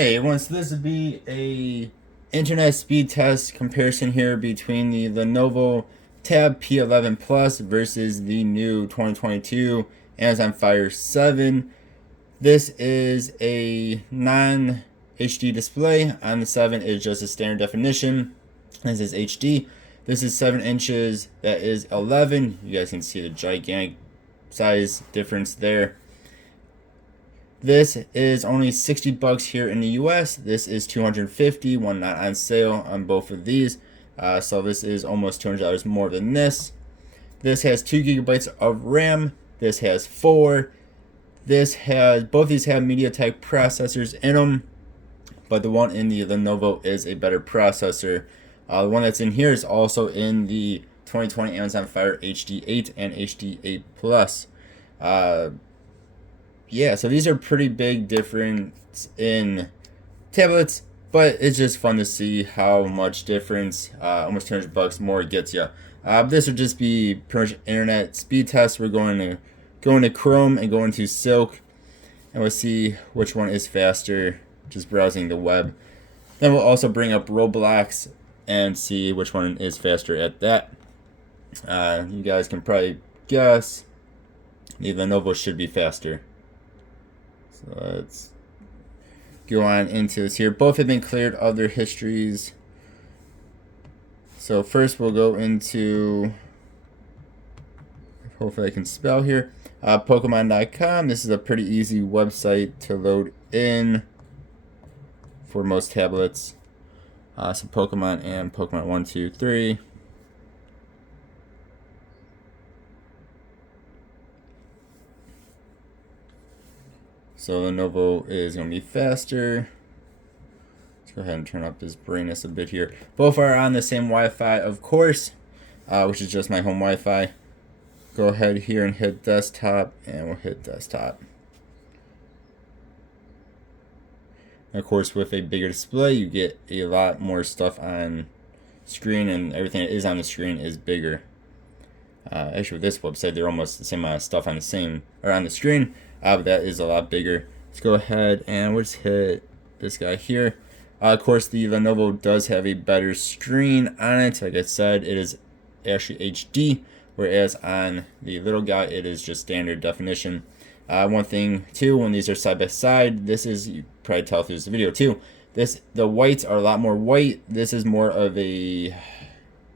Hey everyone, so this would be a internet speed test comparison here between the Lenovo Tab P11 Plus versus the new 2022 Amazon Fire 7. This is a non-HD display. On the 7 is just a standard definition. This is HD. This is 7 inches. That is 11. You guys can see the gigantic size difference there. This is only $60 here in the US. This is $250, one not on sale on both of these. So this is almost $200 more than this. This has 2 gigabytes of RAM. This has 4. Both these have MediaTek processors in them, but the one in the Lenovo is a better processor. The one that's in here is also in the 2020 Amazon Fire HD8 and HD8 Plus. Yeah, so these are pretty big difference in tablets, but it's just fun to see how much difference almost $200 more gets you. This would just be pretty much internet speed test. We're going to go into Chrome and go into Silk, and we'll see which one is faster, just browsing the web. Then we'll also bring up Roblox and see which one is faster at that. You guys can probably guess the Lenovo should be faster. So let's go on into this here. Both have been cleared of their histories. So first we'll go into, hopefully I can spell here, Pokemon.com. This is a pretty easy website to load in for most tablets. So Pokemon and Pokemon 1, 2, 3. So Lenovo is going to be faster. Let's go ahead and turn up this brightness a bit here. Both are on the same Wi-Fi, of course, which is just my home Wi-Fi. Go ahead here and hit desktop, and we'll hit desktop. And of course, with a bigger display, you get a lot more stuff on screen, and everything that is on the screen is bigger. Actually, with this website, they're almost the same amount of stuff on the screen. But that is a lot bigger. Let's go ahead and we'll just hit this guy here. Of course, the Lenovo does have a better screen on it. Like I said, it is actually HD, whereas on the little guy, it is just standard definition. One thing too, when these are side by side, this is, you probably tell through this video too, the whites are a lot more white. This is more of a,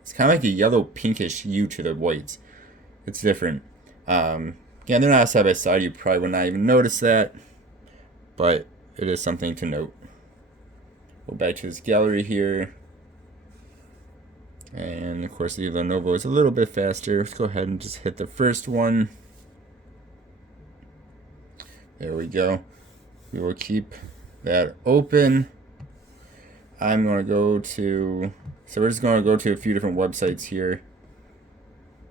it's kind of like a yellow pinkish hue to the whites. It's different. Again, they're not side by side. You probably would not even notice that, but it is something to note. Go back to this gallery here. And of course, the Lenovo is a little bit faster. Let's go ahead and just hit the first one. There we go. We will keep that open. I'm going to go to, so we're just going to go to a few different websites here,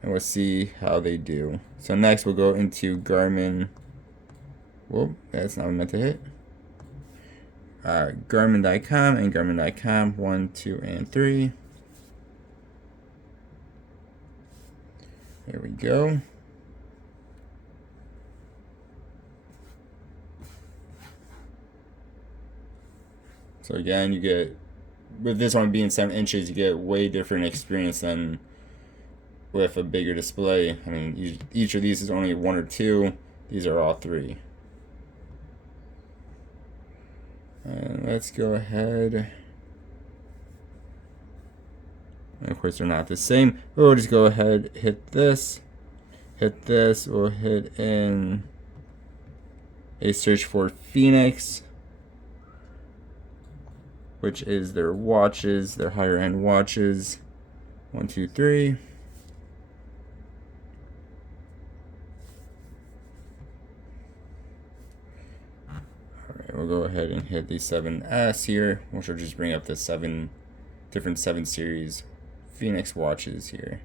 and we'll see how they do. So next we'll go into Garmin. Whoa, that's not what I meant to hit. Garmin.com and Garmin.com 1, 2, and 3. There we go. So again, you get, with this one being 7 inches, you get way different experience than with a bigger display. I mean, each of these is only 1 or 2. These are all 3. And let's go ahead. And of course, they're not the same. We'll just go ahead, hit this. Hit this. We'll hit in a search for Phoenix, which is their watches, their higher end watches. 1, 2, 3. We'll go ahead and hit the 7S here, which will just bring up the 7 different 7 series Phoenix watches here.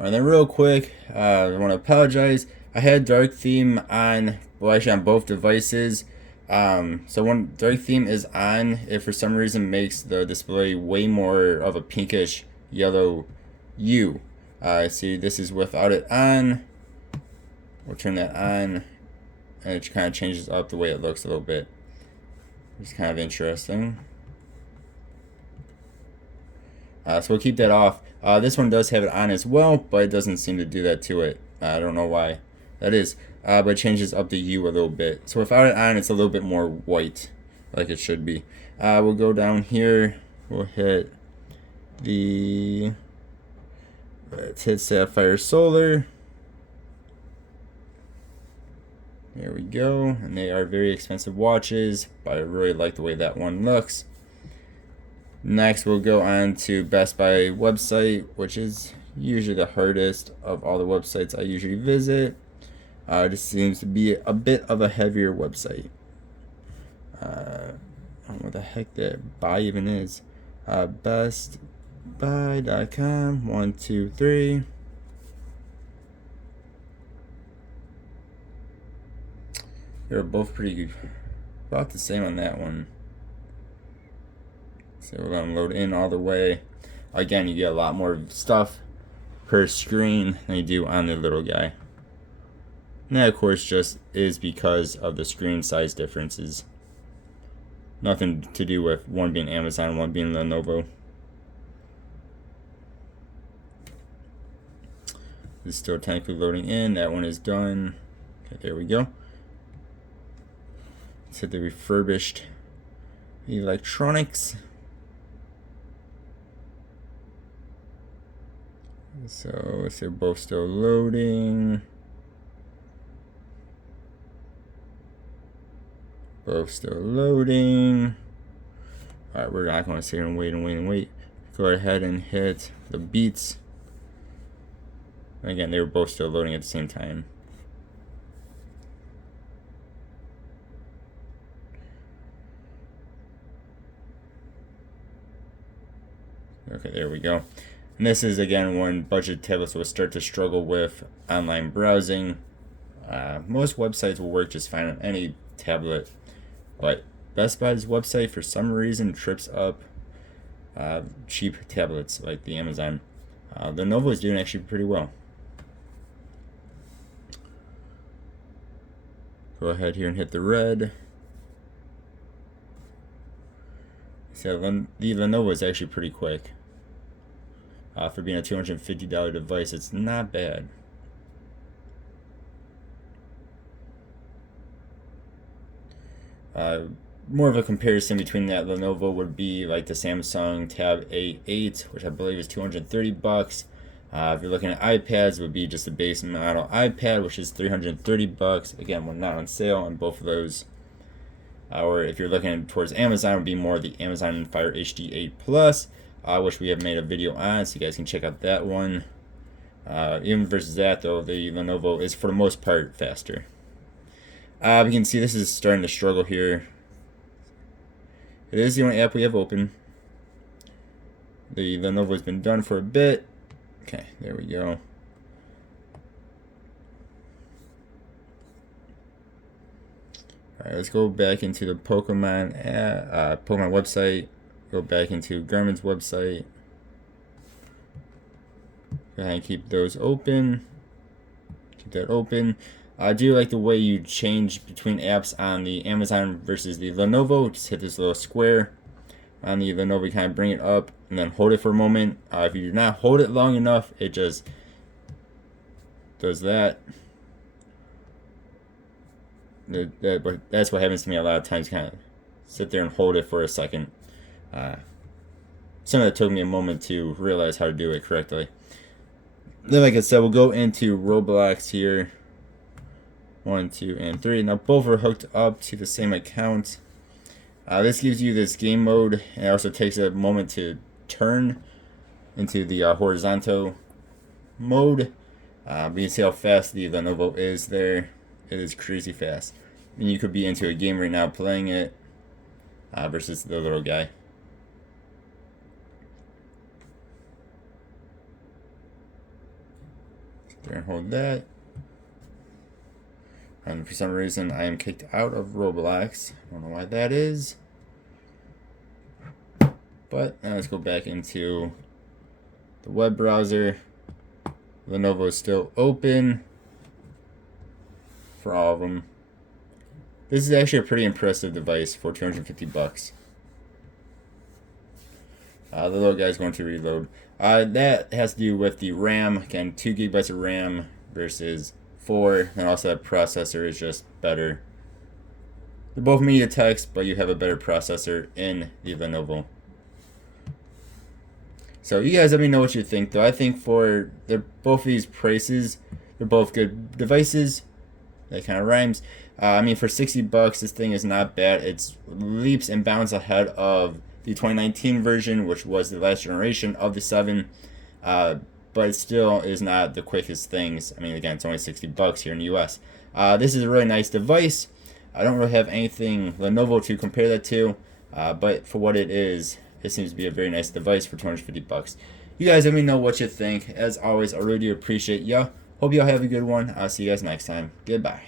And then real quick, I want to apologize. I had dark theme on, well, actually on both devices. So when dark theme is on, it for some reason makes the display way more of a pinkish yellow hue. See, this is without it on. We'll turn that on, and it kind of changes up the way it looks a little bit. It's kind of interesting. So we'll keep that off. This one does have it on as well, but it doesn't seem to do that to it. I don't know why that is. But it changes up the hue a little bit. So without it on, it's a little bit more white, like it should be. We'll go down here. We'll hit the... Let's hit Sapphire Solar. There we go. And they are very expensive watches, but I really like the way that one looks. Next, we'll go on to Best Buy website, which is usually the hardest of all the websites I usually visit. This seems to be a bit of a heavier website. I don't know what the heck that buy even is. Bestbuy.com, 1, 2, 3. They're both pretty good. About the same on that one. So we'll let them load in all the way. Again, you get a lot more stuff per screen than you do on the little guy. And that, of course, just is because of the screen size differences. Nothing to do with one being Amazon, one being Lenovo. This is still technically loading in. That one is done. Okay, there we go. Let's hit the refurbished electronics. So they're both still loading. Both still loading. Alright, we're not going to sit here and wait. Go ahead and hit the Beats. Again, they were both still loading at the same time. Okay, there we go. And this is, again, when budget tablets will start to struggle with online browsing. Most websites will work just fine on any tablet, but Best Buy's website, for some reason, trips up cheap tablets like the Amazon. Lenovo is doing actually pretty well. Go ahead here and hit the red. So the Lenovo is actually pretty quick. For being a $250 device, it's not bad. More of a comparison between that Lenovo would be like the Samsung Tab A8, which I believe is $230. If you're looking at iPads, it would be just a base model iPad, which is $330. Again, we're not on sale on both of those. Or if you're looking towards Amazon, it would be more the Amazon Fire HD 8 Plus, which we have made a video on, so you guys can check out that one. Even versus that, though, the Lenovo is for the most part faster. We can see this is starting to struggle here. It is the only app we have open. The Lenovo has been done for a bit. Okay, there we go. Alright, let's go back into the Pokemon website. Go back into Garmin's website. Go ahead and keep those open. Keep that open. I do like the way you change between apps on the Amazon versus the Lenovo. Just hit this little square on the Lenovo, you kind of bring it up and then hold it for a moment. If you do not hold it long enough, it just does that. But that's what happens to me a lot of times. Kind of sit there and hold it for a second. Some of that took me a moment to realize how to do it correctly. Then, like I said, we'll go into Roblox here. 1, 2, and 3. Now both are hooked up to the same account. This gives you this game mode, and it also takes a moment to turn into the horizontal mode. But you can see how fast the Lenovo is there. It is crazy fast. And you could be into a game right now playing it versus the little guy. Sit there and hold that. And for some reason, I am kicked out of Roblox. I don't know why that is. But now let's go back into the web browser. Lenovo is still open. for all of them. This is actually a pretty impressive device for 250 bucks. The little guy's going to reload. That has to do with the RAM. Again, 2 gigabytes of RAM versus 4. And also that processor is just better. They're both MediaTeks, but you have a better processor in the Lenovo. So you guys let me know what you think, though. I think for both of these prices, they're both good devices. That kind of rhymes. I mean, for 60 bucks, this thing is not bad. It's leaps and bounds ahead of the 2019 version, which was the last generation of the 7. But it still is not the quickest things. I mean, again, it's only 60 bucks here in the US. This is a really nice device. I don't really have anything Lenovo to compare that to, but for what it is, it seems to be a very nice device for 250 bucks. You guys let me know what you think. As always, I really do appreciate ya. Hope y'all have a good one. I'll see you guys next time. Goodbye.